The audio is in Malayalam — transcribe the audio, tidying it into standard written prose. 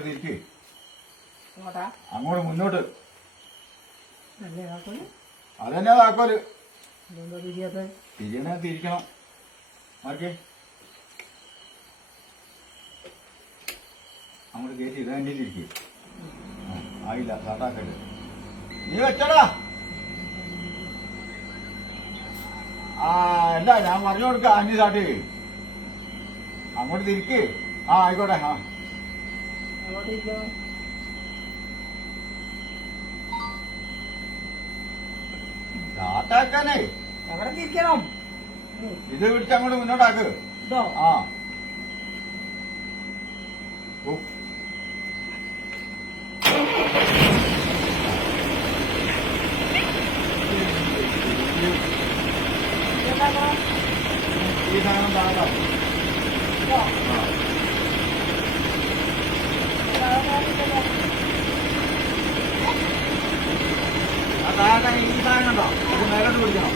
അങ്ങോട്ട് തിരിക്ക്. അങ്ങോട്ടാ? അങ്ങോട്ട് മുന്നോട്ട്. അല്ലേ താക്കോല്? അതന്നെ താക്കോല്. ഇതെന്താ തിരിയാത്ത? തിരിയണേ തിരിക്കണം. മാറിക്കേ. അങ്ങോട്ട് കയറ്റി ഇത് തന്നെ തിരിക്ക്. ആയില്ല, സാട്ടാക്കല്. നീ വെച്ചടാ. അല്ല ഞാൻ പറഞ്ഞു കൊടുക്കാം. അഞ്ച് സാട്ട് അങ്ങോട്ട് തിരിക്ക്. ആയിക്കോട്ടെ. അങ്ങോട്ട് ഇരിക്കണം. സാട്ടാക്കാനേ എവിടെ തിരിക്കണം? ഇത് പിടിച്ച് അങ്ങോട്ട് മുന്നോട്ടാക്ക്. ഇതോ? ഈ സാധനം താഴെ. താഴെ ഈ സാധനം കണ്ടോ? ഇത് മേലോട്ട് പിടിക്കണം.